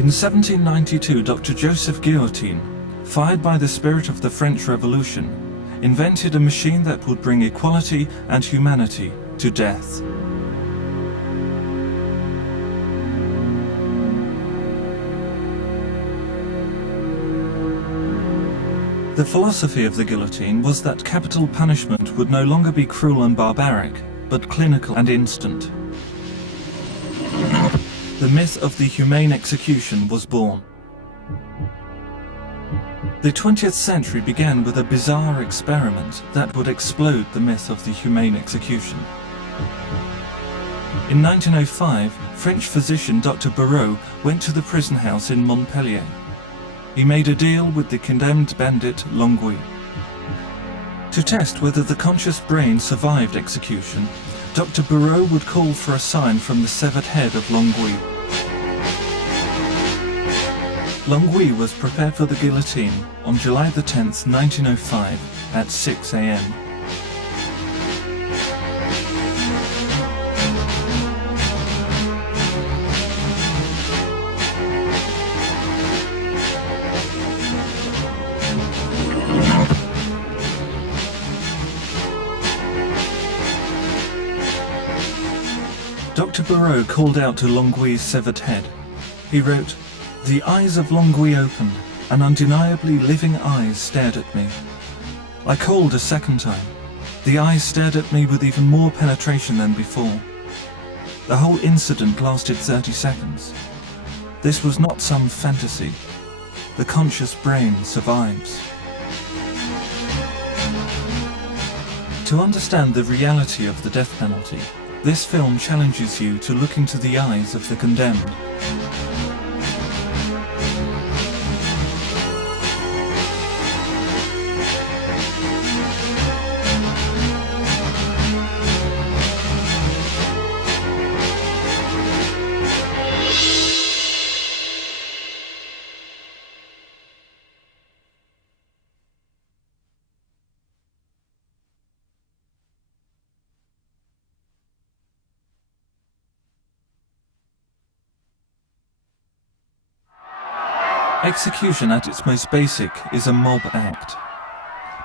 In 1792, Dr. Joseph Guillotine, fired by the spirit of the French Revolution, invented a machine that would bring equality and humanity to death. The philosophy of the guillotine was that capital punishment would no longer be cruel and barbaric, but clinical and instant. The myth of the humane execution was born. The 20th century began with a bizarre experiment that would explode the myth of the humane execution. In 1905, French physician Dr. Barreau went to the prison house in Montpellier. He made a deal with the condemned bandit Longwy. To test whether the conscious brain survived execution, Dr. Barreau would call for a sign from the severed head of Longwy. Longwy was prepared for the guillotine on July 10, 1905 at 6 a.m. Dr. Barreau called out to Longwy's severed head. He wrote, "The eyes of Longwy opened, and undeniably living eyes stared at me. I called a second time. The eyes stared at me with even more penetration than before. The whole incident lasted 30 seconds. This was not some fantasy. The conscious brain survives." To understand the reality of the death penalty, this film challenges you to look into the eyes of the condemned. Execution at its most basic is a mob act.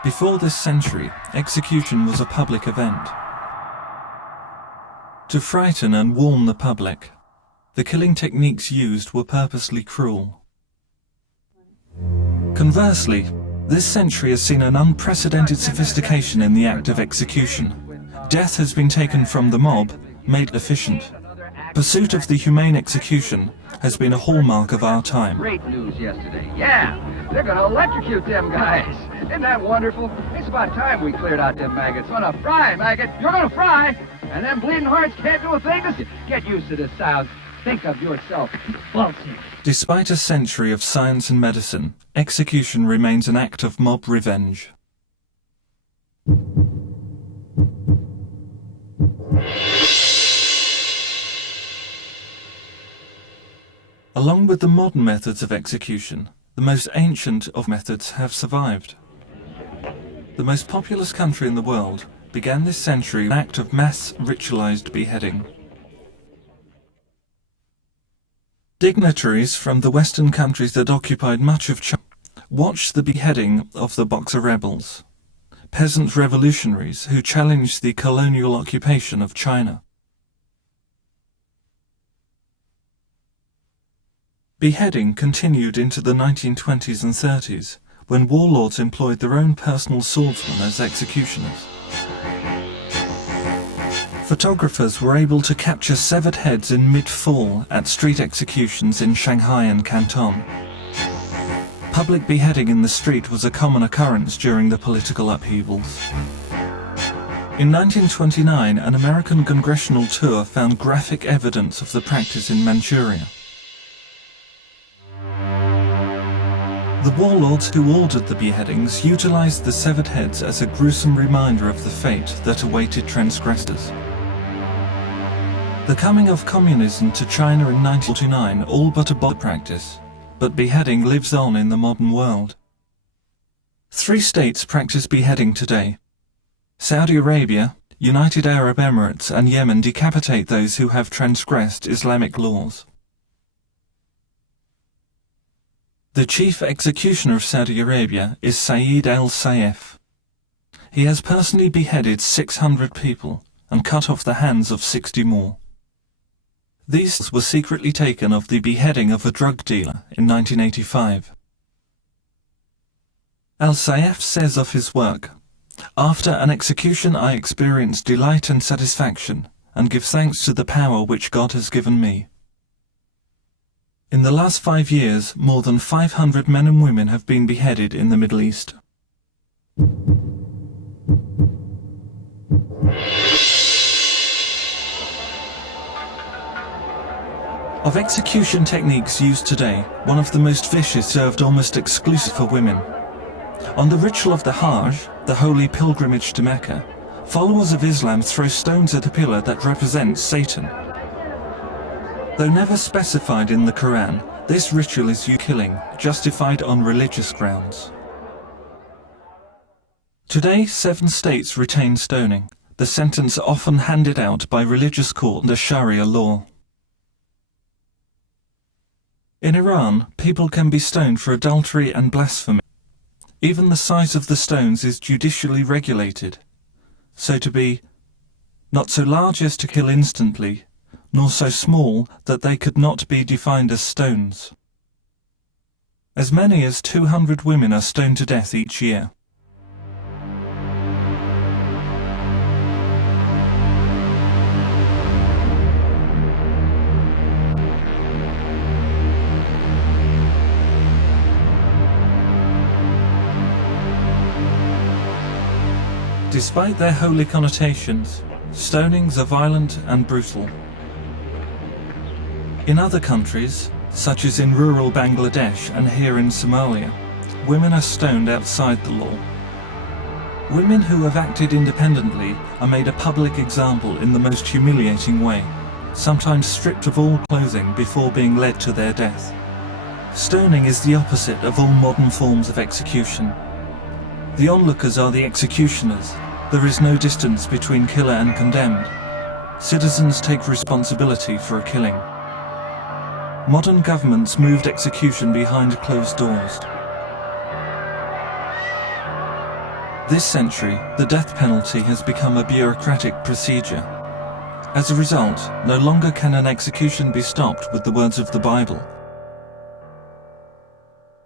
Before this century, execution was a public event. To frighten and warn the public, the killing techniques used were purposely cruel. Conversely, this century has seen an unprecedented sophistication in the act of execution. Death has been taken from the mob, made efficient. Pursuit of the humane execution has been a hallmark of our time. Great news yesterday. Yeah, they're gonna electrocute them guys. Isn't that wonderful? It's about time we cleared out them maggots. Gonna fry, maggot. You're gonna fry. And them bleeding hearts can't do a thing. Get used to this sound. Think of yourself. Bullshit. Despite a century of science and medicine, execution remains an act of mob revenge. Along with the modern methods of execution, the most ancient of methods have survived. The most populous country in the world began this century an act of mass ritualized beheading. Dignitaries from the Western countries that occupied much of China watched the beheading of the Boxer rebels, peasant revolutionaries who challenged the colonial occupation of China. Beheading continued into the 1920s and 30s, when warlords employed their own personal swordsmen as executioners. Photographers were able to capture severed heads in mid-fall at street executions in Shanghai and Canton. Public beheading in the street was a common occurrence during the political upheavals. In 1929, an American congressional tour found graphic evidence of the practice in Manchuria. The warlords who ordered the beheadings utilized the severed heads as a gruesome reminder of the fate that awaited transgressors. The coming of communism to China in 1949 all but abolished the practice, but beheading lives on in the modern world. 3 states practice beheading today. Saudi Arabia, United Arab Emirates and Yemen decapitate those who have transgressed Islamic laws. The chief executioner of Saudi Arabia is Saeed al-Saif. He has personally beheaded 600 people and cut off the hands of 60 more. These were secretly taken of the beheading of a drug dealer in 1985. Al-Saif says of his work, "After an execution I experience delight and satisfaction, and give thanks to the power which God has given me." In the last 5 years, more than 500 men and women have been beheaded in the Middle East. Of execution techniques used today, one of the most vicious served almost exclusively for women. On the ritual of the Hajj, the holy pilgrimage to Mecca, followers of Islam throw stones at a pillar that represents Satan. Though never specified in the Quran, this ritual is killing, justified on religious grounds. Today, 7 states retain stoning, the sentence often handed out by religious court under Sharia law. In Iran, people can be stoned for adultery and blasphemy. Even the size of the stones is judicially regulated, so to be not so large as to kill instantly, nor so small that they could not be defined as stones. As many as 200 women are stoned to death each year. Despite their holy connotations, stonings are violent and brutal. In other countries, such as in rural Bangladesh and here in Somalia, women are stoned outside the law. Women who have acted independently are made a public example in the most humiliating way, sometimes stripped of all clothing before being led to their death. Stoning is the opposite of all modern forms of execution. The onlookers are the executioners. There is no distance between killer and condemned. Citizens take responsibility for a killing. Modern governments moved execution behind closed doors. This century, the death penalty has become a bureaucratic procedure. As a result, no longer can an execution be stopped with the words of the Bible.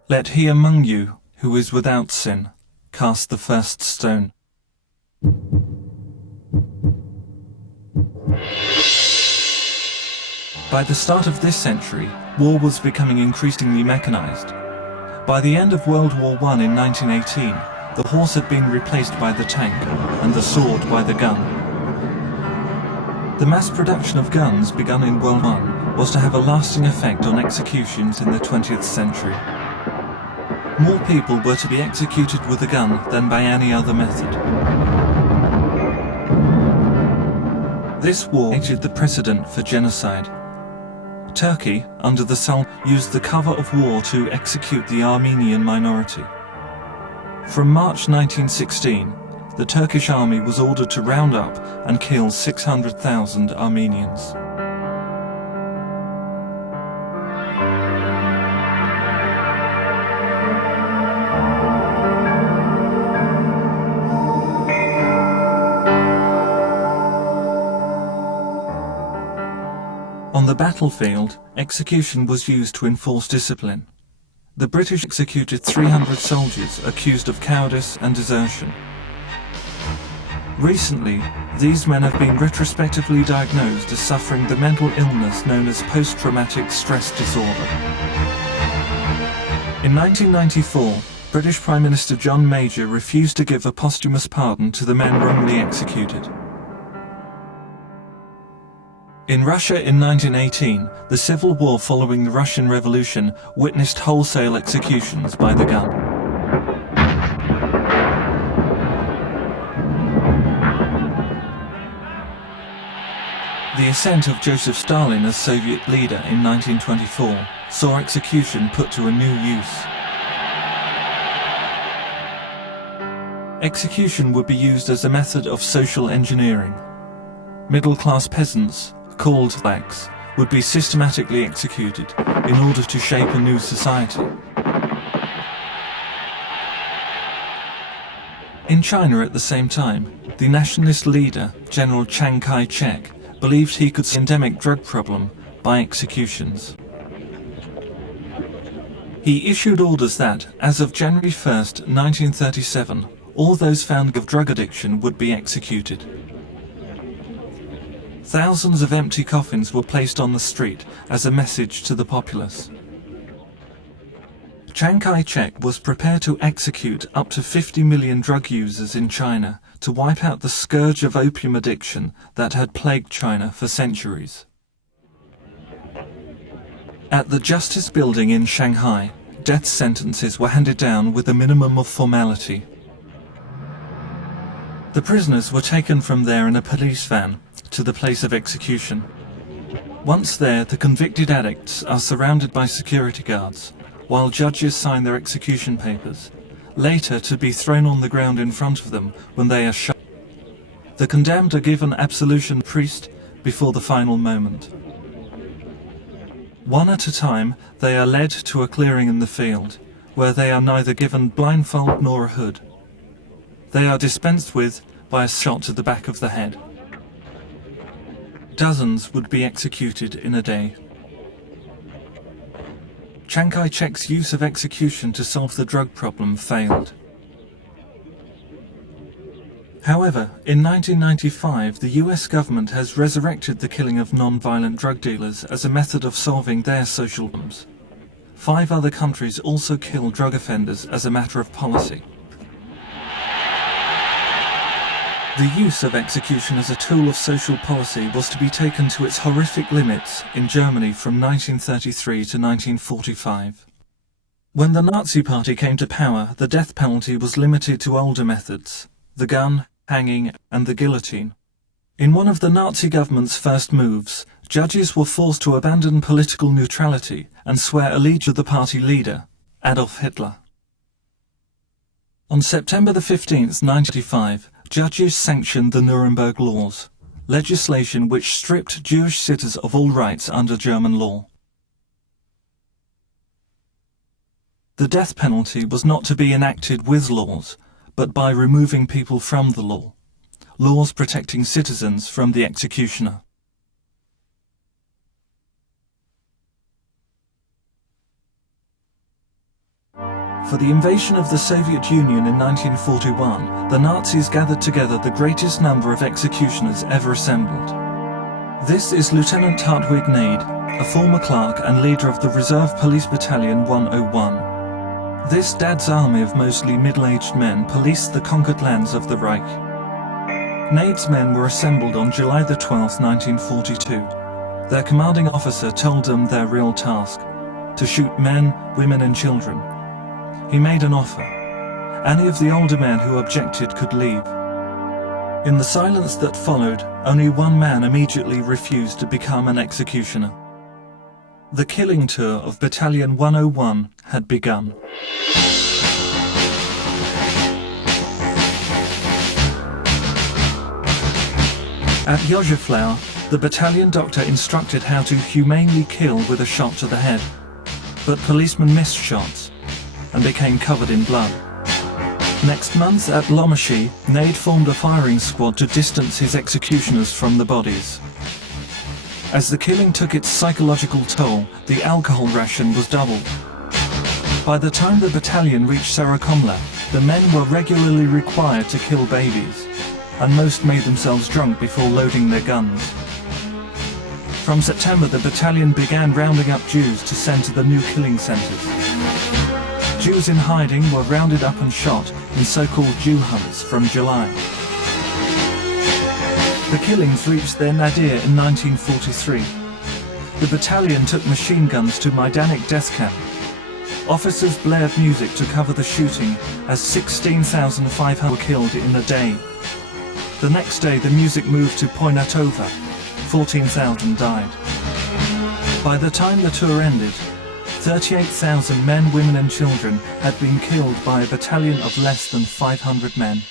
"Let he among you who is without sin cast the first stone." By the start of this century, war was becoming increasingly mechanized. By the end of World War I in 1918, the horse had been replaced by the tank, and the sword by the gun. The mass production of guns begun in World War I was to have a lasting effect on executions in the 20th century. More people were to be executed with a gun than by any other method. This war created the precedent for genocide. Turkey, under the Sultan, used the cover of war to execute the Armenian minority. From March 1916, the Turkish army was ordered to round up and kill 600,000 Armenians. On the battlefield, execution was used to enforce discipline. The British executed 300 soldiers accused of cowardice and desertion. Recently, these men have been retrospectively diagnosed as suffering the mental illness known as post-traumatic stress disorder. In 1994, British Prime Minister John Major refused to give a posthumous pardon to the men wrongly executed. In Russia in 1918, the civil war following the Russian Revolution witnessed wholesale executions by the gun. The ascent of Joseph Stalin as Soviet leader in 1924 saw execution put to a new use. Execution would be used as a method of social engineering. Middle-class peasants, called Kulaks, would be systematically executed in order to shape a new society. In China at the same time, the nationalist leader, General Chiang Kai-shek, believed he could solve the endemic drug problem by executions. He issued orders that, as of January 1st, 1937, all those found of drug addiction would be executed. Thousands of empty coffins were placed on the street as a message to the populace. Chiang Kai-shek was prepared to execute up to 50 million drug users in China to wipe out the scourge of opium addiction that had plagued China for centuries. At the Justice Building in Shanghai, death sentences were handed down with a minimum of formality. The prisoners were taken from there in a police van to the place of execution. Once there, the convicted addicts are surrounded by security guards, while judges sign their execution papers, later to be thrown on the ground in front of them when they are shot. The condemned are given absolution priest before the final moment. One at a time, they are led to a clearing in the field, where they are neither given blindfold nor a hood. They are dispensed with by a shot to the back of the head. Dozens would be executed in a day. Chiang Kai-shek's use of execution to solve the drug problem failed. However, in 1995, the US government has resurrected the killing of non-violent drug dealers as a method of solving their social problems. 5 other countries also kill drug offenders as a matter of policy. The use of execution as a tool of social policy was to be taken to its horrific limits in Germany from 1933 to 1945. When the Nazi Party came to power, the death penalty was limited to older methods: the gun, hanging, and the guillotine. In one of the Nazi government's first moves, judges were forced to abandon political neutrality and swear allegiance to the party leader, Adolf Hitler. On September 15, 1985, judges sanctioned the Nuremberg Laws, legislation which stripped Jewish citizens of all rights under German law. The death penalty was not to be enacted with laws, but by removing people from the law, laws protecting citizens from the executioner. For the invasion of the Soviet Union in 1941, the Nazis gathered together the greatest number of executioners ever assembled. This is Lieutenant Hartwig Nade, a former clerk and leader of the Reserve Police Battalion 101. This Dad's army of mostly middle-aged men policed the conquered lands of the Reich. Nade's men were assembled on July 12, 1942. Their commanding officer told them their real task: to shoot men, women and children. He made an offer. Any of the older men who objected could leave. In the silence that followed, only one man immediately refused to become an executioner. The killing tour of Battalion 101 had begun. At Joseflau, the battalion doctor instructed how to humanely kill with a shot to the head. But policemen missed shots and became covered in blood. Next month at Lomonoshy, Nade formed a firing squad to distance his executioners from the bodies. As the killing took its psychological toll, the alcohol ration was doubled. By the time the battalion reached Sarakomla, the men were regularly required to kill babies, and most made themselves drunk before loading their guns. From September, the battalion began rounding up Jews to send to the new killing centers. Jews in hiding were rounded up and shot in so-called Jew hunts from July. The killings reached their nadir in 1943. The battalion took machine guns to Majdanek death camp. Officers blared music to cover the shooting as 16,500 were killed in a day. The next day the music moved to Poinatova. 14,000 died. By the time the tour ended, 38,000 men, women and children had been killed by a battalion of less than 500 men.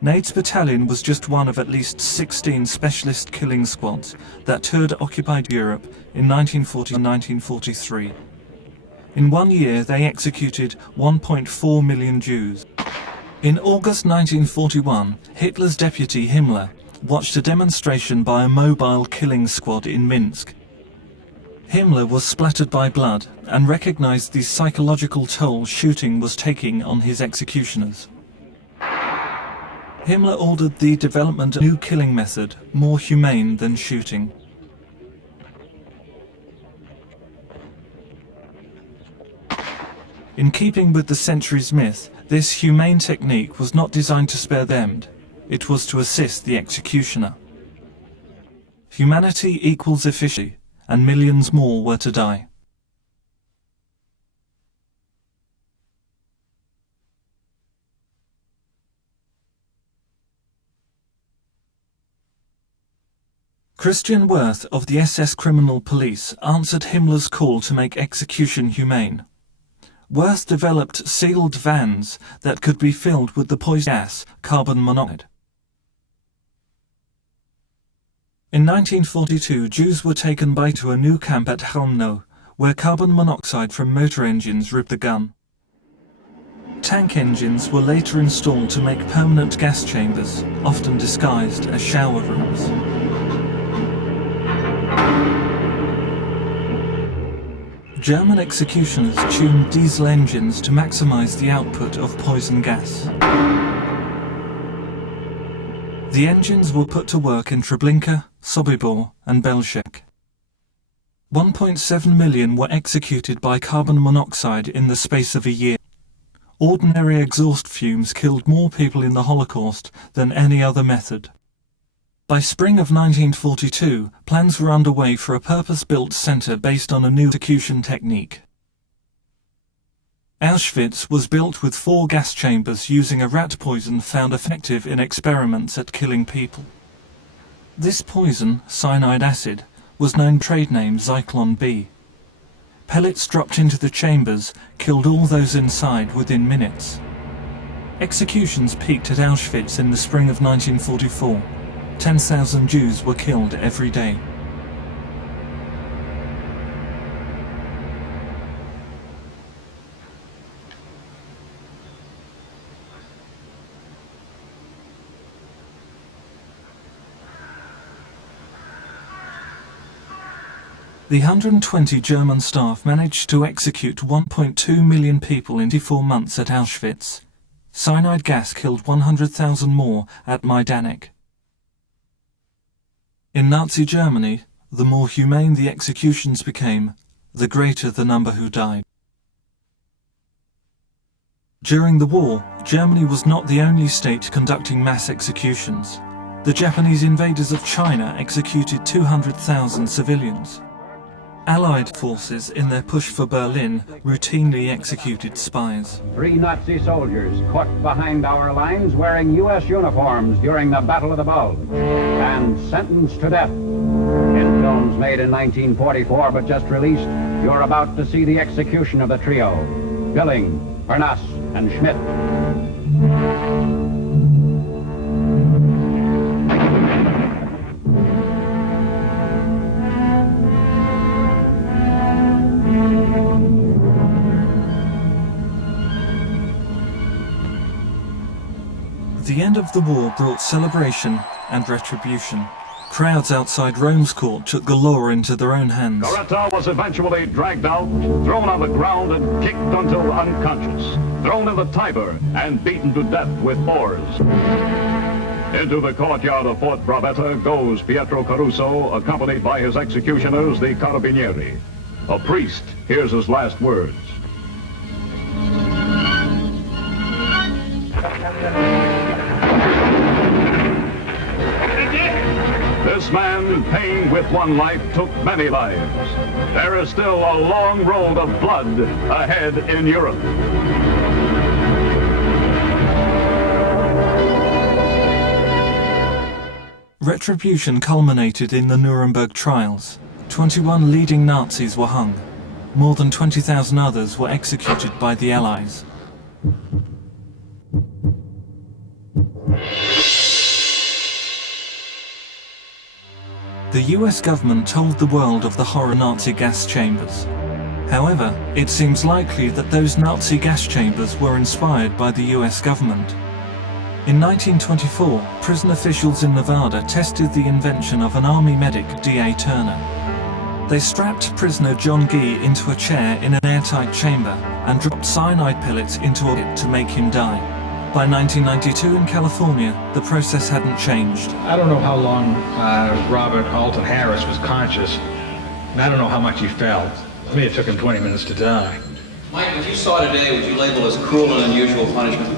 Nade's battalion was just one of at least 16 specialist killing squads that toured occupied Europe in 1940 and 1943. In 1 year, they executed 1.4 million Jews. In August 1941, Hitler's deputy Himmler watched a demonstration by a mobile killing squad in Minsk. Himmler was splattered by blood and recognized the psychological toll shooting was taking on his executioners. Himmler ordered the development of a new killing method, more humane than shooting. In keeping with the century's myth, this humane technique was not designed to spare them, it was to assist the executioner. Humanity equals efficiency, and millions more were to die. Christian Wirth of the SS Criminal Police answered Himmler's call to make execution humane. Wirth developed sealed vans that could be filled with the poison gas, carbon monoxide. In 1942, Jews were taken to a new camp at Chelmno, where carbon monoxide from motor engines ripped the gun. Tank engines were later installed to make permanent gas chambers, often disguised as shower rooms. German executioners tuned diesel engines to maximize the output of poison gas. The engines were put to work in Treblinka, Sobibor and Belzec. 1.7 million were executed by carbon monoxide in the space of a year. Ordinary exhaust fumes killed more people in the Holocaust than any other method. By spring of 1942, plans were underway for a purpose-built center based on a new execution technique. Auschwitz was built with 4 gas chambers using a rat poison found effective in experiments at killing people. This poison, cyanide acid, was known trade name Zyklon B. Pellets dropped into the chambers killed all those inside within minutes. Executions peaked at Auschwitz in the spring of 1944. 10,000 Jews were killed every day. The 120 German staff managed to execute 1.2 million people in 4 months at Auschwitz. Cyanide gas killed 100,000 more at Majdanek. In Nazi Germany, the more humane the executions became, the greater the number who died. During the war, Germany was not the only state conducting mass executions. The Japanese invaders of China executed 200,000 civilians. Allied forces, in their push for Berlin, routinely executed spies. 3 Nazi soldiers caught behind our lines wearing U.S. uniforms during the Battle of the Bulge and sentenced to death. In films made in 1944 but just released, you're about to see the execution of the trio, Billing, Parnasse, and Schmidt. The end of the war brought celebration and retribution. Crowds outside Rome's court took the law into their own hands. Coretta was eventually dragged out, thrown on the ground and kicked until unconscious, thrown in the Tiber and beaten to death with oars. Into the courtyard of Fort Bravetta goes Pietro Caruso, accompanied by his executioners, the Carabinieri. A priest hears his last words. This man, paying with one life, took many lives. There is still a long road of blood ahead in Europe. Retribution culminated in the Nuremberg trials. 21 leading Nazis were hung. More than 20,000 others were executed by the Allies. The US government told the world of the horror Nazi gas chambers. However, it seems likely that those Nazi gas chambers were inspired by the US government. In 1924, prison officials in Nevada tested the invention of an army medic, D.A. Turner. They strapped prisoner John Gee into a chair in an airtight chamber and dropped cyanide pellets into it to make him die. By 1992 in California, the process hadn't changed. I don't know how long Robert Alton Harris was conscious, and I don't know how much he felt. To me, it took him 20 minutes to die. Mike, what you saw today, would you label as cruel and unusual punishment?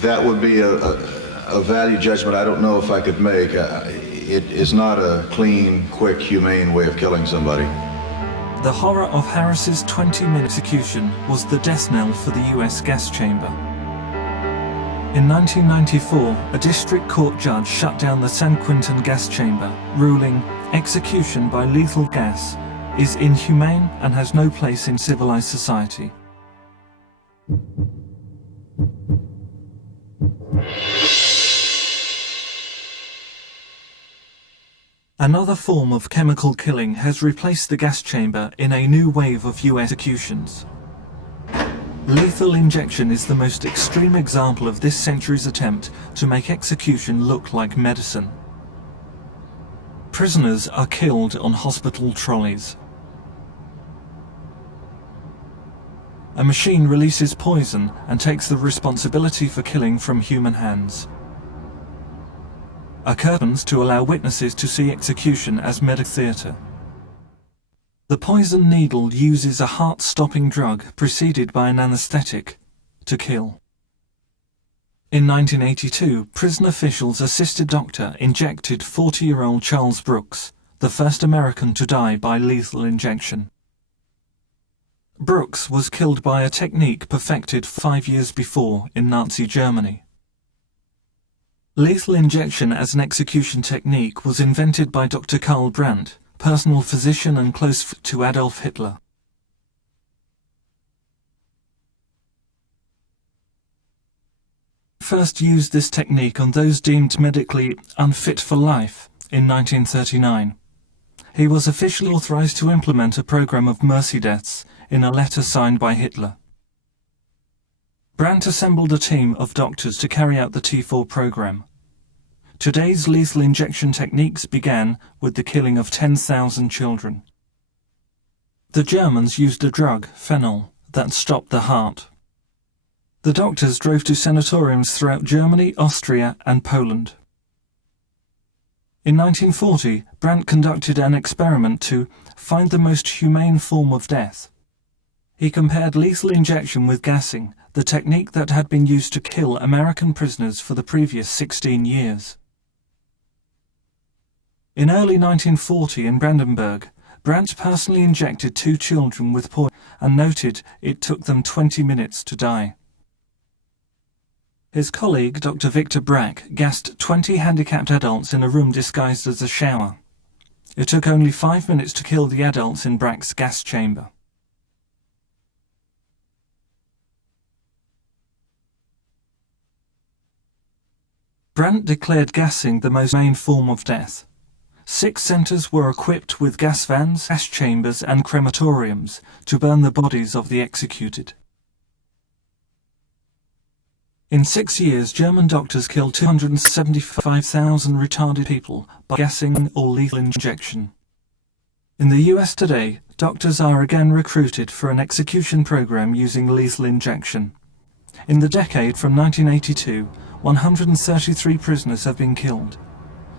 That would be a value judgment I don't know if I could make. It is not a clean, quick, humane way of killing somebody. The horror of Harris's 20-minute execution was the death knell for the US gas chamber. In 1994, a district court judge shut down the San Quentin gas chamber, ruling execution by lethal gas is inhumane and has no place in civilized society. Another form of chemical killing has replaced the gas chamber in a new wave of US executions. Lethal injection is the most extreme example of this century's attempt to make execution look like medicine. Prisoners are killed on hospital trolleys. A machine releases poison and takes the responsibility for killing from human hands. Curtains to allow witnesses to see execution as medical theatre. The poison needle uses a heart-stopping drug preceded by an anesthetic to kill. In 1982, prison officials assisted doctor injected 40-year-old Charles Brooks, the first American to die by lethal injection. Brooks was killed by a technique perfected 5 years before in Nazi Germany. Lethal injection as an execution technique was invented by Dr. Karl Brandt, personal physician and close to Adolf Hitler. First used this technique on those deemed medically unfit for life in 1939. He was officially authorized to implement a program of mercy deaths in a letter signed by Hitler. Brandt assembled a team of doctors to carry out the T4 program. Today's lethal injection techniques began with the killing of 10,000 children. The Germans used a drug, phenol, that stopped the heart. The doctors drove to sanatoriums throughout Germany, Austria, and Poland. In 1940, Brandt conducted an experiment to find the most humane form of death. He compared lethal injection with gassing, the technique that had been used to kill American prisoners for the previous 16 years. In early 1940 in Brandenburg, Brandt personally injected 2 children with poison and noted it took them 20 minutes to die. His colleague, Dr. Victor Brack, gassed 20 handicapped adults in a room disguised as a shower. It took only 5 minutes to kill the adults in Brack's gas chamber. Brandt declared gassing the most humane form of death. 6 centers were equipped with gas vans, gas chambers, and crematoriums to burn the bodies of the executed. In 6 years, German doctors killed 275,000 retarded people by gassing or lethal injection. In the US today, doctors are again recruited for an execution program using lethal injection. In the decade from 1982, 133 prisoners have been killed.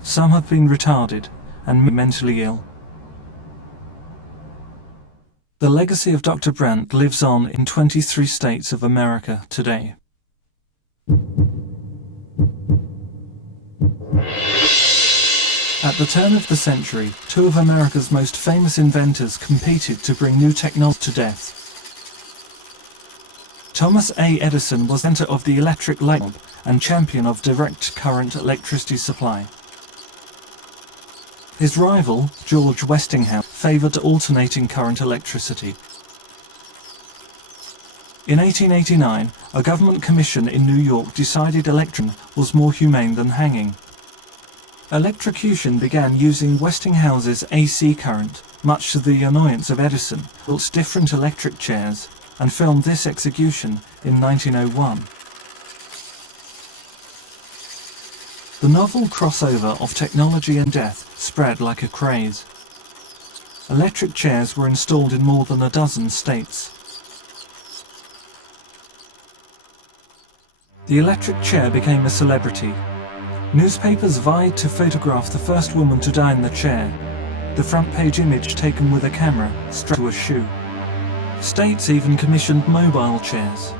Some have been retarded and mentally ill. The legacy of Dr. Brandt lives on in 23 states of America today. At the turn of the century, 2 of America's most famous inventors competed to bring new technology to death. Thomas A. Edison was inventor of the electric light bulb and champion of direct current electricity supply. His rival, George Westinghouse, favored alternating current electricity. In 1889, a government commission in New York decided electrocution was more humane than hanging. Electrocution began using Westinghouse's AC current, much to the annoyance of Edison, built different electric chairs and filmed this execution in 1901. The novel crossover of technology and death spread like a craze. Electric chairs were installed in more than a dozen states. The electric chair became a celebrity. Newspapers vied to photograph the first woman to die in the chair, the front page image taken with a camera strapped to a shoe. States even commissioned mobile chairs.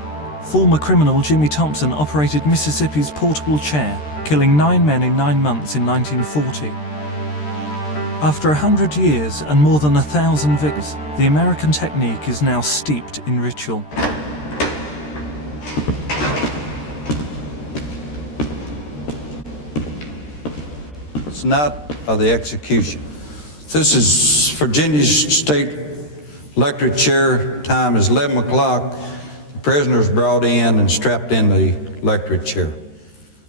Former criminal Jimmy Thompson operated Mississippi's portable chair, killing 9 men in 9 months in 1940. After 100 years and more than 1,000 victims, the American technique is now steeped in ritual. It's not of the execution. This is Virginia's state electric chair. Time is 11 o'clock. The prisoner is brought in and strapped in the electric chair.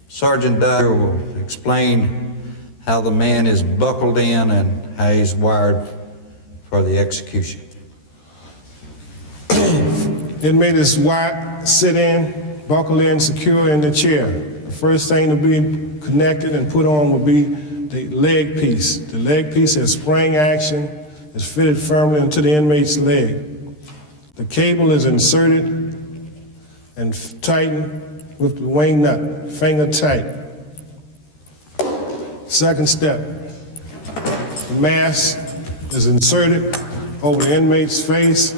Sergeant Dyer will explain how the man is buckled in and how he's wired for the execution. Inmate is sit in, buckle in, secure in the chair. The first thing to be connected and put on will be the leg piece. The leg piece has spring action, is fitted firmly into the inmate's leg. The cable is inserted and tightened with the wing nut, finger tight. Second step, the mask is inserted over the inmate's face,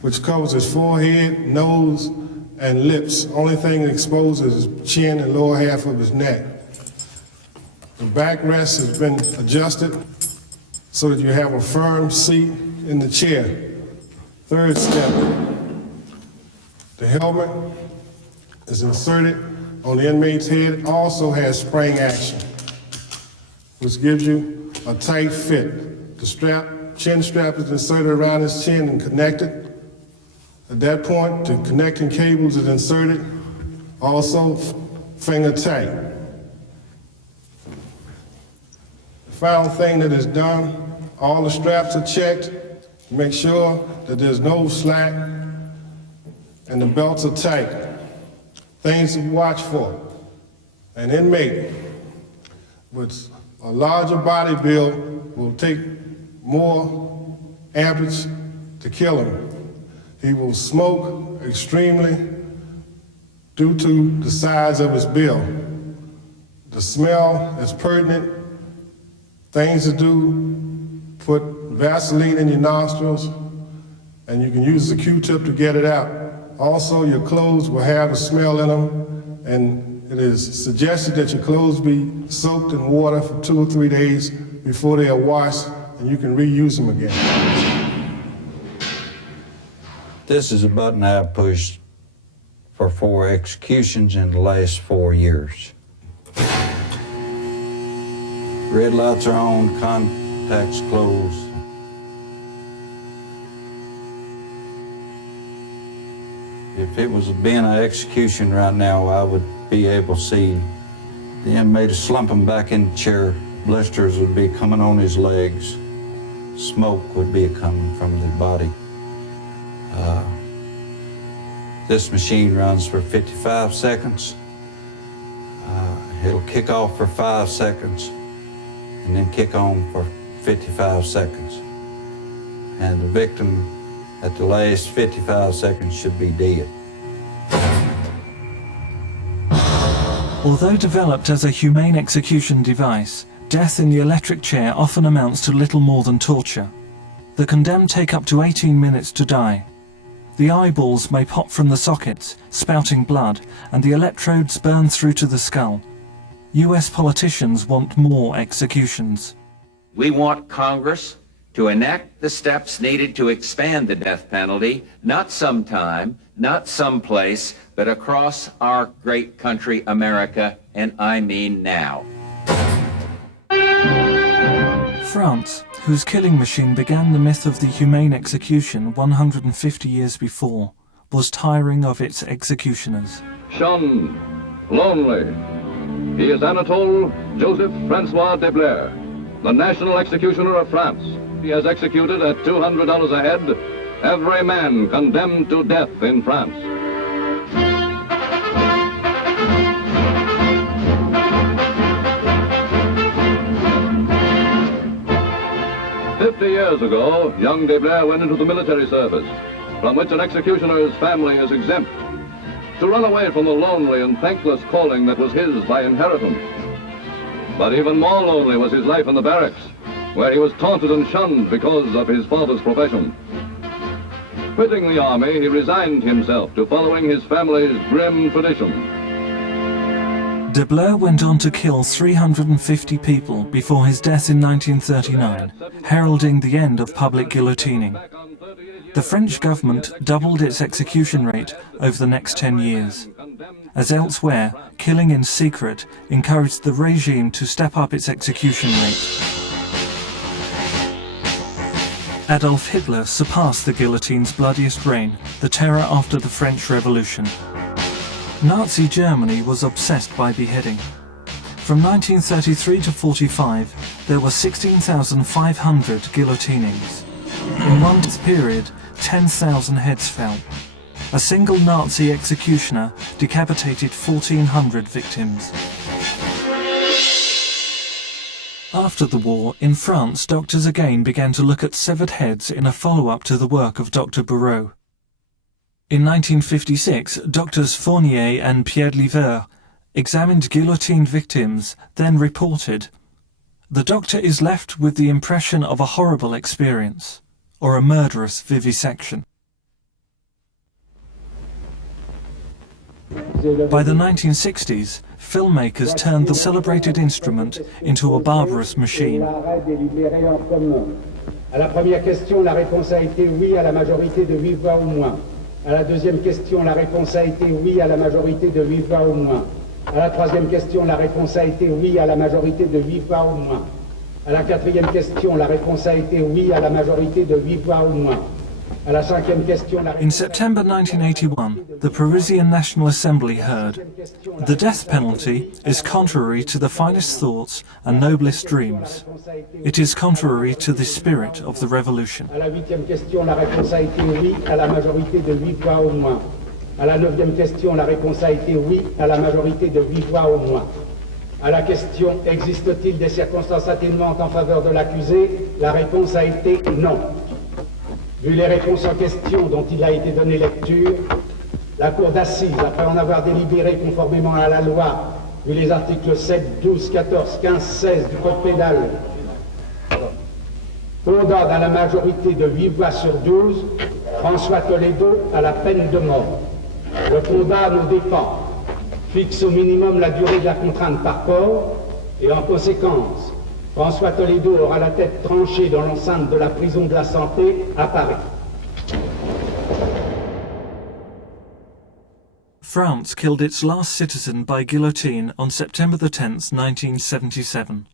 which covers his forehead, nose, and lips. Only thing that exposes is his chin and lower half of his neck. The backrest has been adjusted so that you have a firm seat in the chair. Third step, the helmet is inserted on the inmate's head. It also has spring action, which gives you a tight fit. The chin strap is inserted around his chin and connected. At that point, the connecting cables is inserted, also finger tight. The final thing that is done, all the straps are checked to make sure that there's no slack and the belts are tight. Things to watch for. An inmate with a larger body build will take more amperage to kill him. He will smoke extremely due to the size of his bill. The smell is pertinent. Things to do, put Vaseline in your nostrils, and you can use a Q-tip to get it out. Also, your clothes will have a smell in them, and it is suggested that your clothes be soaked in water for 2 or 3 days before they are washed, and you can reuse them again. This is a button I pushed for 4 executions in the last 4 years. Red lights are on, contacts closed. If it was being an execution right now, I would be able to see the inmate is slumping back in the chair. Blisters would be coming on his legs. Smoke would be coming from the body. This machine runs for 55 seconds. It'll kick off for 5 seconds and then kick on for 55 seconds. And the victim at the last 55 seconds should be dead. Although developed as a humane execution device, death in the electric chair often amounts to little more than torture. The condemned take up to 18 minutes to die. The eyeballs may pop from the sockets, spouting blood, and the electrodes burn through to the skull. US politicians want more executions. We want Congress to enact the steps needed to expand the death penalty, not sometime, not someplace, but across our great country, America, and I mean now. France, whose killing machine began the myth of the humane execution 150 years before, was tiring of its executioners. Shun, lonely. He is Anatole Joseph Francois de Blair, the national executioner of France. he has executed at $200 a head every man condemned to death in France. "50 years ago, young de Blair went into the military service, from which an executioner's family is exempt, to run away from the lonely and thankless calling that was his by inheritance. But even more lonely was his life in the barracks, where he was taunted and shunned because of his father's profession. Quitting the army, he resigned himself to following his family's grim tradition." De Blair went on to kill 350 people before his death in 1939, heralding the end of public guillotining. The French government doubled its execution rate over the next 10 years. As elsewhere, killing in secret encouraged the regime to step up its execution rate. Adolf Hitler surpassed the guillotine's bloodiest reign, the terror after the French Revolution. Nazi Germany was obsessed by beheading. From 1933 to 45, there were 16,500 guillotinings. In one period, 10,000 heads fell. A single Nazi executioner decapitated 1,400 victims. After the war, in France, doctors again began to look at severed heads in a follow-up to the work of Dr. Barreau. In 1956, doctors Fournier and Pierre Liver examined guillotined victims, then reported, "The doctor is left with the impression of a horrible experience, or a murderous vivisection." By the 1960s, filmmakers turned the celebrated instrument into a barbarous machine. À la première question, la réponse a été oui à la majorité de 8 voix au moins. À la deuxième question, la réponse a été oui à la majorité de 8 voix au moins. À la troisième question, la réponse a été oui à la majorité de 8 voix au moins. À la quatrième question, la réponse a été oui à la majorité de 8 voix au moins. À la cinquième question, la In September 1981, the Parisian National Assembly heard, "The death penalty is contrary to the finest thoughts and noblest dreams. It is contrary to the spirit of the revolution." À la huitième question, la réponse a été oui à la majorité de 8 voix au moins. À la neuvième question, la réponse a été oui à la majorité de 8 voix au moins. À la question « Existe-t-il des circonstances atténuantes en faveur de l'accusé ?», la réponse a été non. Vu les réponses en question dont il a été donné lecture, la Cour d'assises, après en avoir délibéré conformément à la loi, vu les articles 7, 12, 14, 15, 16 du Code pénal, condamne à la majorité de 8 voix sur 12 François Toledo à la peine de mort. Le condamne aux dépens, fixe au minimum la durée de la contrainte par corps et en conséquence, François Toledo aura la tête tranchée dans l'enceinte de la prison de la Santé à Paris. France killed its last citizen by guillotine on September the 10th, 1977.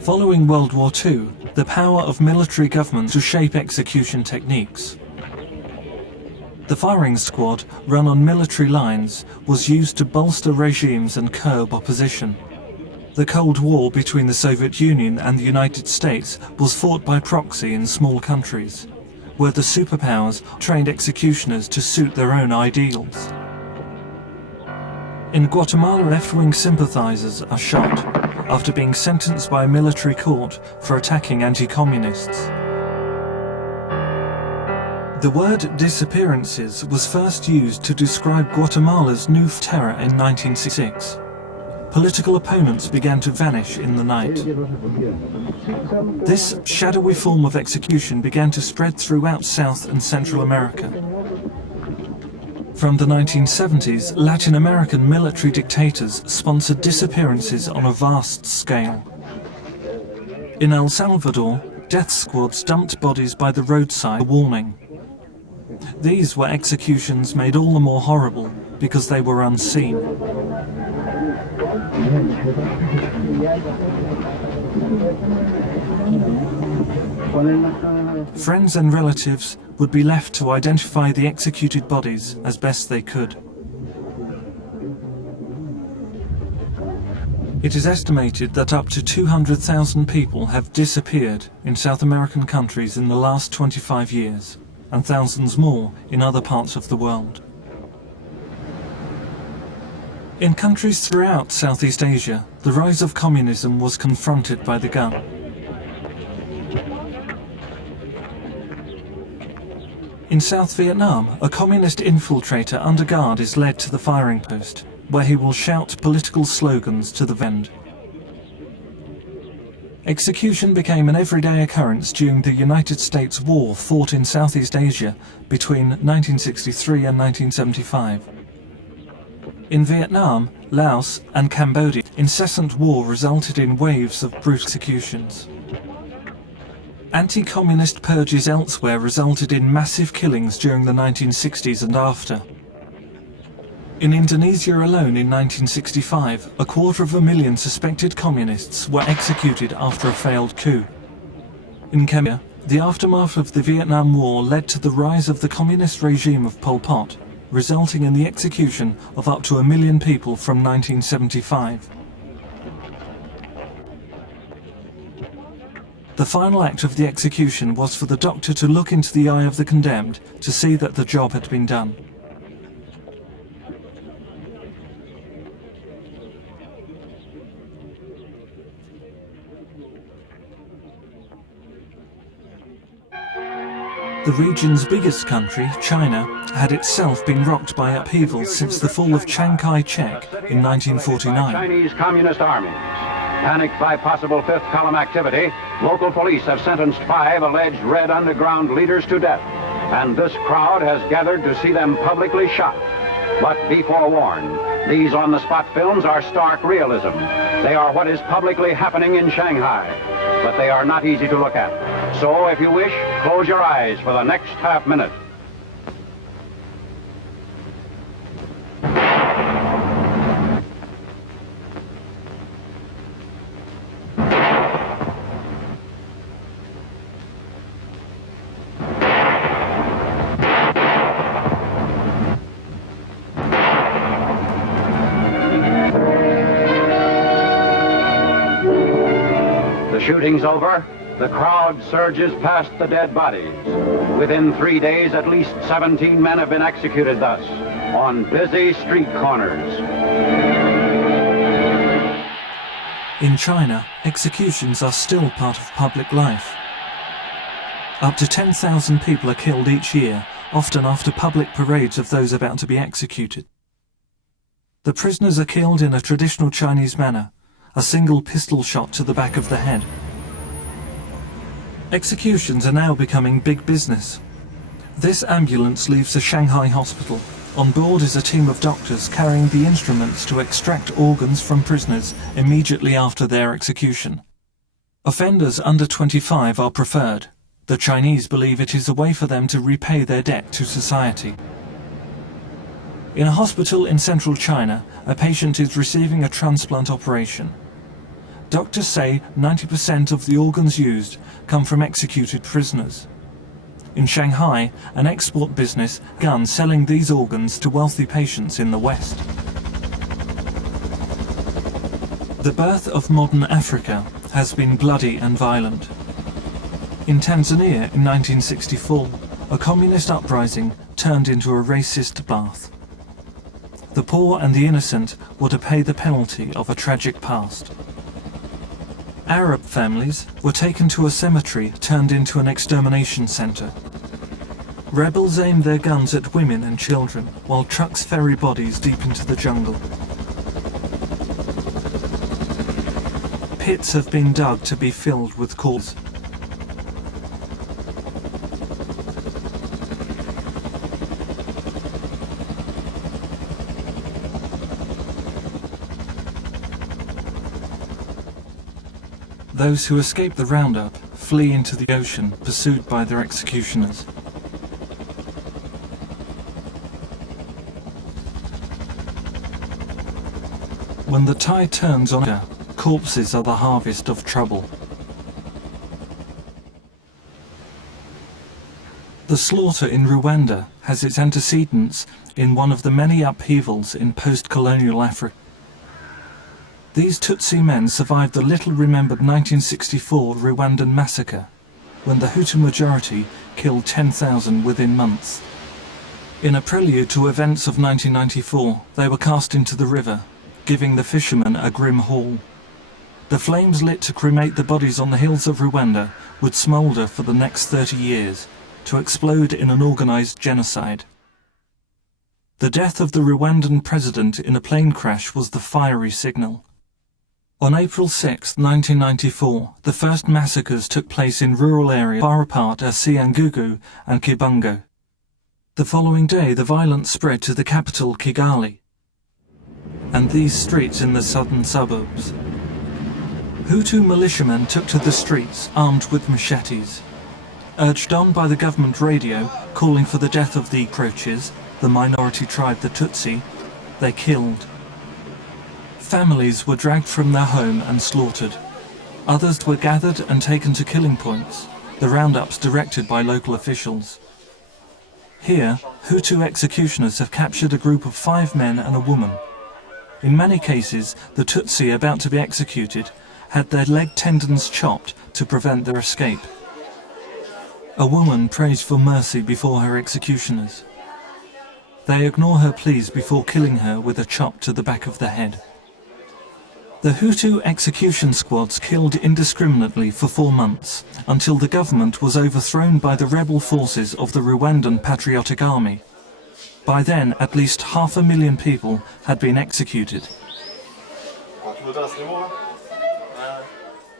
Following World War II, the power of military government to shape execution techniques. The firing squad, run on military lines, was used to bolster regimes and curb opposition. The Cold War between the Soviet Union and the United States was fought by proxy in small countries, where the superpowers trained executioners to suit their own ideals. In Guatemala, left-wing sympathizers are shot after being sentenced by a military court for attacking anti-communists. The word disappearances was first used to describe Guatemala's new terror in 1966. Political opponents began to vanish in the night. This shadowy form of execution began to spread throughout South and Central America. From the 1970s, Latin American military dictators sponsored disappearances on a vast scale. In El Salvador, death squads dumped bodies by the roadside with a warning. These were executions made all the more horrible because they were unseen. Friends and relatives would be left to identify the executed bodies as best they could. It is estimated that up to 200,000 people have disappeared in South American countries in the last 25 years, and thousands more in other parts of the world. In countries throughout Southeast Asia, the rise of communism was confronted by the gun. In South Vietnam, a communist infiltrator under guard is led to the firing post, where he will shout political slogans to the end. Execution became an everyday occurrence during the United States war fought in Southeast Asia between 1963 and 1975. In Vietnam, Laos and Cambodia, incessant war resulted in waves of brutal executions. Anti-communist purges elsewhere resulted in massive killings during the 1960s and after. In Indonesia alone in 1965, 250,000 suspected communists were executed after a failed coup. In Cambodia, the aftermath of the Vietnam War led to the rise of the communist regime of Pol Pot, resulting in the execution of up to 1 million people from 1975. The final act of the execution was for the doctor to look into the eye of the condemned to see that the job had been done. The region's biggest country, China, had itself been rocked by upheaval since the fall of Chiang Kai-shek in 1949. Chinese Communist armies. Panicked by possible fifth column activity, local police have sentenced 5 alleged Red Underground leaders to death, and this crowd has gathered to see them publicly shot. But be forewarned, these on-the-spot films are stark realism. They are what is publicly happening in Shanghai, but they are not easy to look at. So, if you wish, close your eyes for the next half minute. The shooting's over. The crowd surges past the dead bodies. Within 3 days, at least 17 men have been executed thus, on busy street corners. In China, executions are still part of public life. Up to 10,000 people are killed each year, often after public parades of those about to be executed. The prisoners are killed in a traditional Chinese manner, a single pistol shot to the back of the head. Executions are now becoming big business. This ambulance leaves a Shanghai hospital. On board is a team of doctors carrying the instruments to extract organs from prisoners immediately after their execution. Offenders under 25 are preferred. The Chinese believe it is a way for them to repay their debt to society. In a hospital in central China, a patient is receiving a transplant operation. Doctors say 90% of the organs used come from executed prisoners. In Shanghai, an export business began selling these organs to wealthy patients in the West. The birth of modern Africa has been bloody and violent. In Tanzania in 1964, a communist uprising turned into a racist bath. The poor and the innocent were to pay the penalty of a tragic past. Arab families were taken to a cemetery turned into an extermination center. Rebels aimed their guns at women and children, while trucks ferry bodies deep into the jungle. Pits have been dug to be filled with corpses. Those who escape the roundup flee into the ocean, pursued by their executioners. When the tide turns on, corpses are the harvest of trouble. The slaughter in Rwanda has its antecedents in one of the many upheavals in post-colonial Africa. These Tutsi men survived the little-remembered 1964 Rwandan massacre, when the Hutu majority killed 10,000 within months. In a prelude to events of 1994, they were cast into the river, giving the fishermen a grim haul. The flames lit to cremate the bodies on the hills of Rwanda would smoulder for the next 30 years, to explode in an organized genocide. The death of the Rwandan president in a plane crash was the fiery signal. On April 6, 1994, the first massacres took place in rural areas far apart as Cyangugu and Kibungo. The following day, the violence spread to the capital Kigali and these streets in the southern suburbs. Hutu militiamen took to the streets armed with machetes. Urged on by the government radio calling for the death of the Croches, the minority tribe the Tutsi, they killed. Families were dragged from their home and slaughtered. Others were gathered and taken to killing points, the roundups directed by local officials. Here, Hutu executioners have captured a group of 5 men and a woman. In many cases, the Tutsi about to be executed had their leg tendons chopped to prevent their escape. A woman prays for mercy before her executioners. They ignore her pleas before killing her with a chop to the back of the head. The Hutu execution squads killed indiscriminately for 4 months, until the government was overthrown by the rebel forces of the Rwandan Patriotic Army. By then, at least 500,000 people had been executed.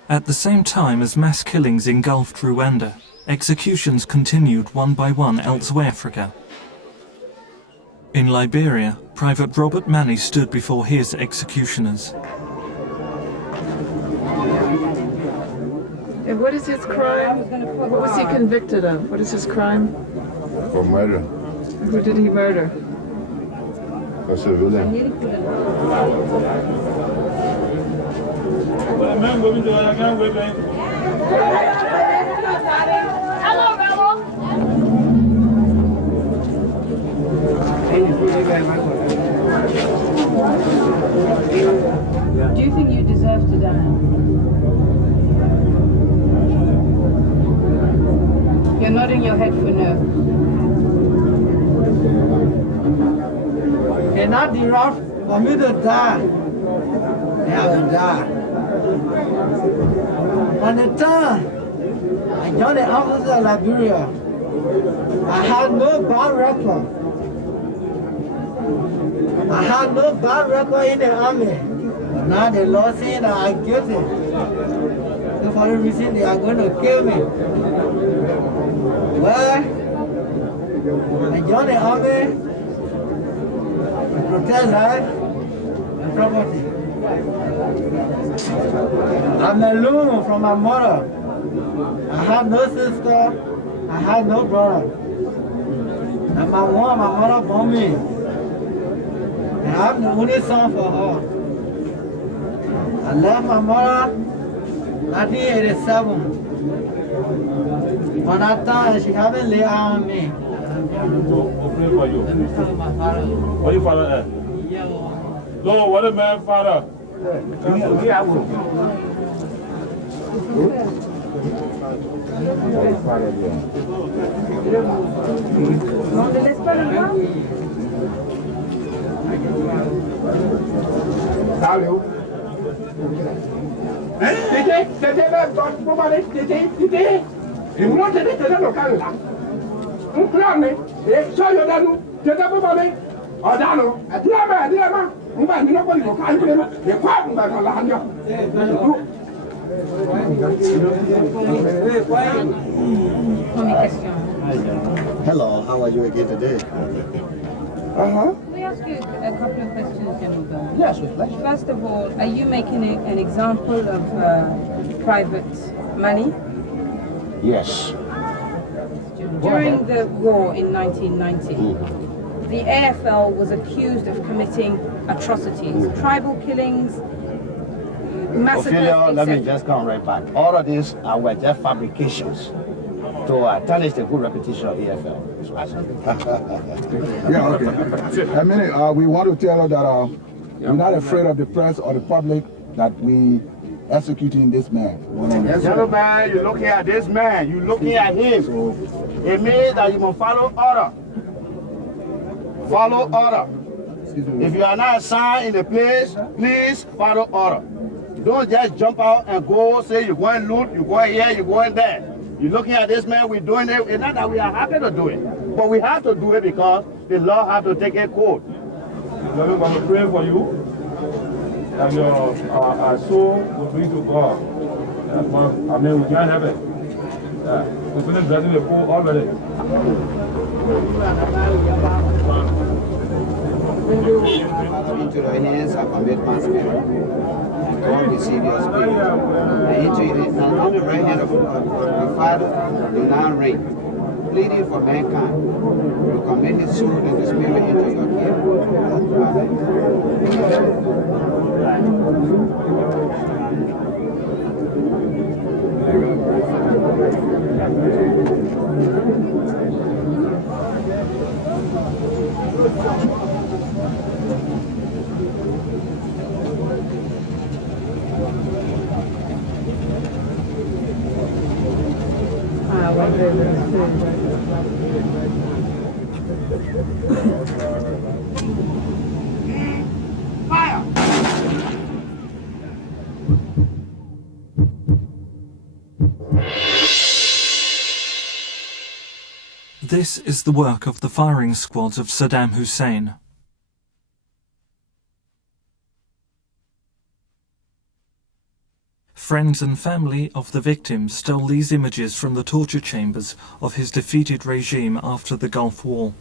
At the same time as mass killings engulfed Rwanda, executions continued one by one elsewhere in Africa. In Liberia, Private Robert Mani stood before his executioners. And what is his crime? What was he convicted of? What is his crime? For murder. Who did he murder? A civilian. Do you think you deserve to die? You're nodding your head for no. It's not the route for me to die. I will die. From the time I joined the office of Liberia, I had no bad record. I had no bad record in the army. But now the law saying that I'm guilty. So for the reason they are going to kill me. Well, I joined the army to protect life and property. I'm alone from my mother. I had no sister, I had no brother. And my mother born me. And I'm the only son for her. I left my mother in 1987. When I thought she haven't laid on me. What do you father at? No, what a man father. Non ne laisse pas le voir. Allô? C'était même pour parler, c'était. Et moi, j'étais local là. On plane, et ça, il y a nous, j'étais pour parler. Oh, non, dis-la, on va nous pas local, et quoi, on va dans la radio. Hello, how are you again today? Can we ask you a couple of questions, General Bell? Yes, with pleasure. First of all, are you making an example of Private Mani? Yes. During the war in 1990, the AFL was accused of committing atrocities, tribal killings, massacres, Ophelia, let me etc. just come right back. All of these were just fabrications. to tarnish the good reputation of EFL. Yeah, okay. I mean, we want to tell you that we're not afraid of the press or the public that we executing this man. Gentlemen, you're looking at this man, you're looking at him. It means that you must follow order. Follow order. If you are not assigned in the place, please follow order. Don't just jump out and go say you're going loot, you're going here, you're going there. You're looking at this man, we're doing it. It's not that we are happy to do it, but we have to do it because the law has to take a code. I'm going to pray for you that your soul will be to God. I mean, we can't have it. We finished blessing the poor already. Into the hands of commitment spirit. God receive your spirit. And on the right hand of the Father, do not reign. Pleading for mankind. You commit his soul and the spirit into your care. This is the work of the firing squads of Saddam Hussein. Friends and family of the victims stole these images from the torture chambers of his defeated regime after the Gulf War.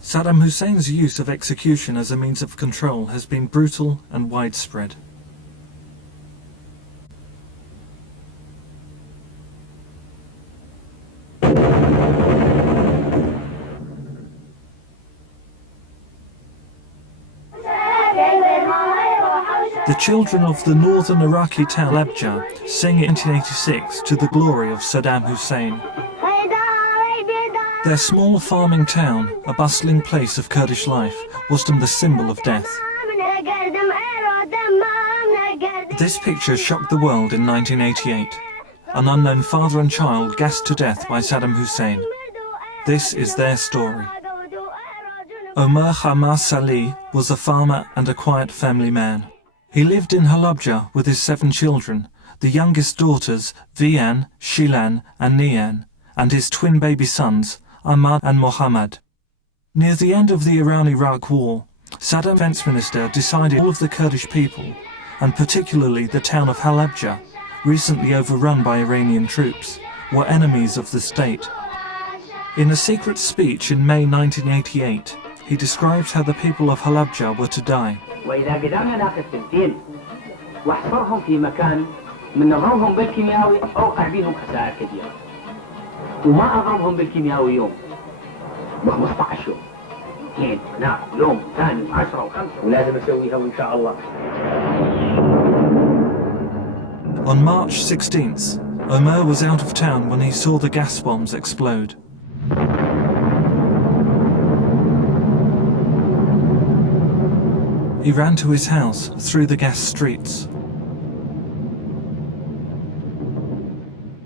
Saddam Hussein's use of execution as a means of control has been brutal and widespread. The children of the northern Iraqi town Halabja sing in 1986 to the glory of Saddam Hussein. Their small farming town, a bustling place of Kurdish life, was to them the symbol of death. This picture shocked the world in 1988. An unknown father and child gassed to death by Saddam Hussein. This is their story. Omar Hamas Salih was a farmer and a quiet family man. He lived in Halabja with his 7 children, the youngest daughters Vian, Shilan and Nian, and his twin baby sons Ahmad and Mohammad. Near the end of the Iran-Iraq War, Saddam's defense minister decided all of the Kurdish people, and particularly the town of Halabja, recently overrun by Iranian troops, were enemies of the state. In a secret speech in May 1988, he described how the people of Halabja were to die. وإذا قدرنا ناخذ تلتين واحفرهم في مكان من نضربهم بالكيميائي أوقع بهم خسائر كثيرة وما أضربهم بالكيميائي يوم ب 15 يوم اثنين نعم يوم ثاني 10 و5 ولازم أسويها وإن شاء الله. On March 16th, Omar was out of town when he saw the gas bombs explode. He ran to his house through the gas streets.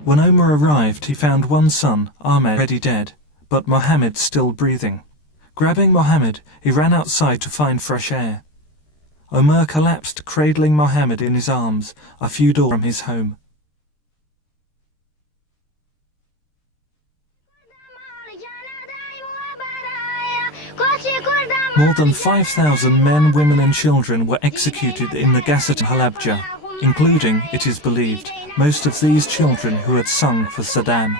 When Omar arrived, he found one son, Ahmed, already dead, but Mohammed still breathing. Grabbing Mohammed, he ran outside to find fresh air. Omar collapsed, cradling Mohammed in his arms, a few doors from his home. More than 5,000 men, women and children were executed in the gas at Halabja, including, it is believed, most of these children who had sung for Saddam.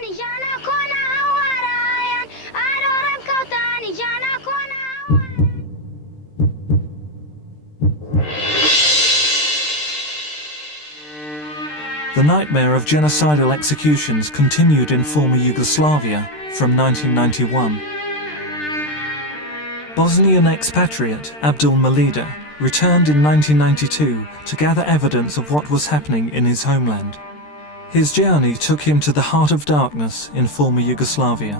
The nightmare of genocidal executions continued in former Yugoslavia from 1991. Bosnian expatriate Abdul Malida returned in 1992 to gather evidence of what was happening in his homeland. His journey took him to the heart of darkness in former Yugoslavia,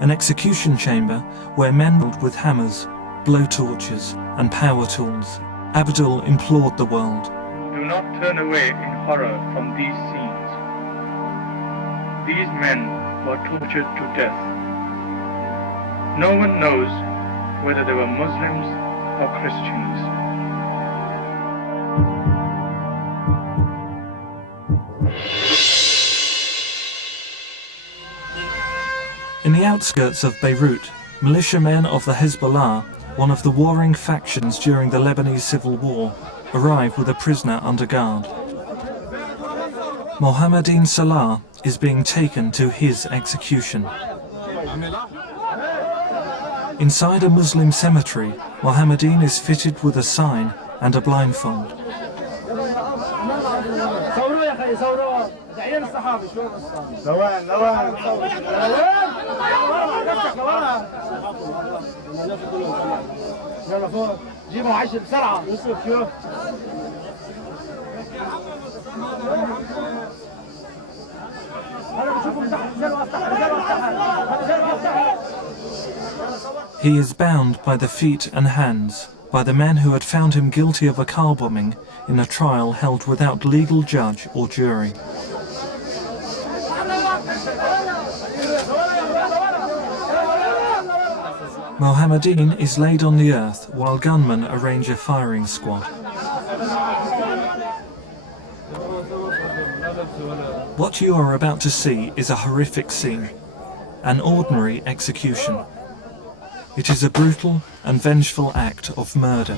an execution chamber where men with hammers, blowtorches and power tools. Abdul implored the world, "Do not turn away in horror from these scenes. These men were tortured to death. No one knows whether they were Muslims or Christians." In the outskirts of Beirut, militiamen of the Hezbollah, one of the warring factions during the Lebanese civil war, arrive with a prisoner under guard. Mohammadine Salah is being taken to his execution. Inside a Muslim cemetery, Mohammadine is fitted with a sign and a blindfold. He is bound by the feet and hands by the men who had found him guilty of a car bombing in a trial held without legal judge or jury. Mohammadine is laid on the earth while gunmen arrange a firing squad. What you are about to see is a horrific scene, an ordinary execution. It is a brutal and vengeful act of murder.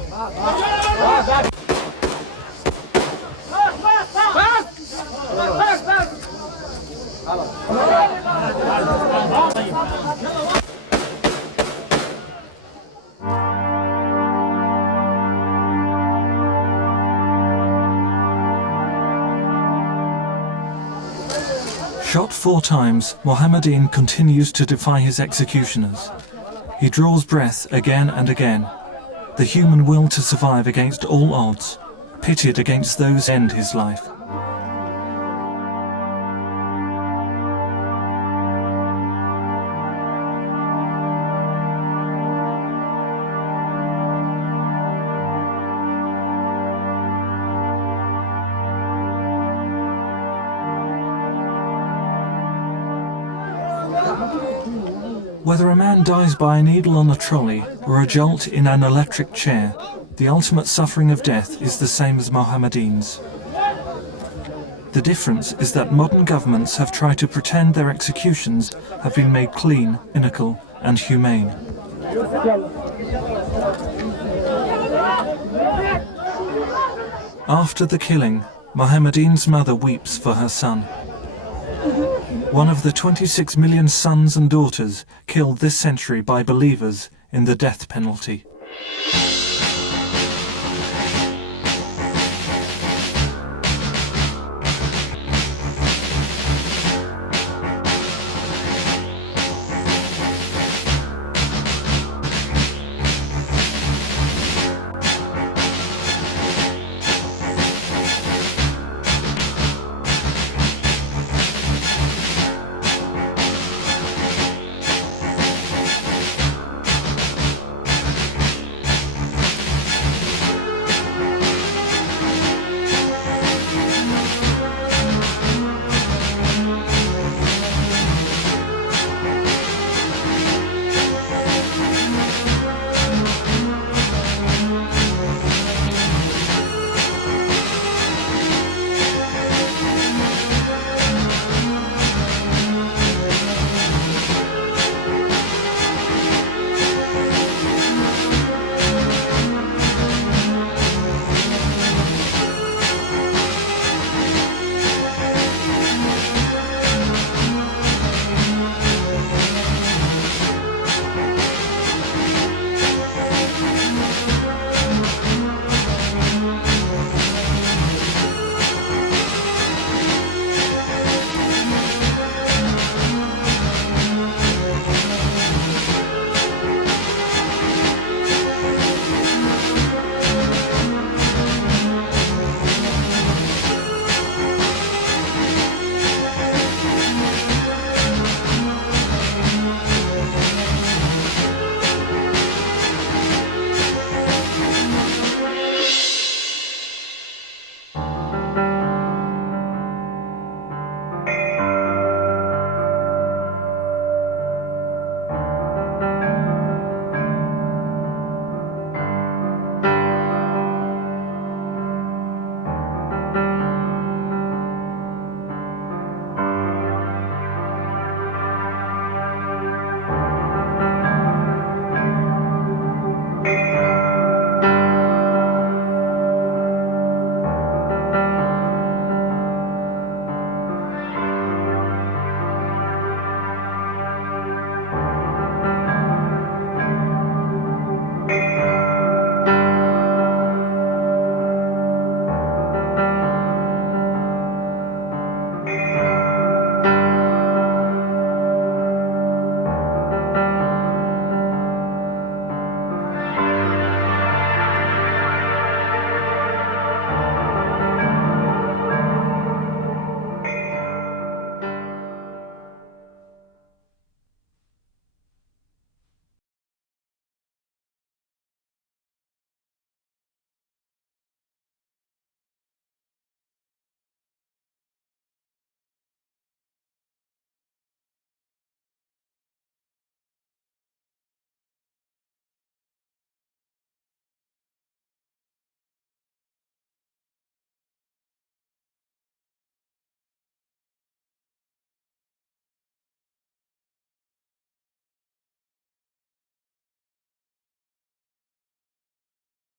Shot 4 times, Mohammadine continues to defy his executioners. He draws breath again and again, the human will to survive against all odds, pitted against those who end his life. Whether a man dies by a needle on a trolley or a jolt in an electric chair, the ultimate suffering of death is the same as Mohammadine's. The difference is that modern governments have tried to pretend their executions have been made clean, cynical, and humane. After the killing, Mohammadine's mother weeps for her son. One of the 26 million sons and daughters killed this century by believers in the death penalty.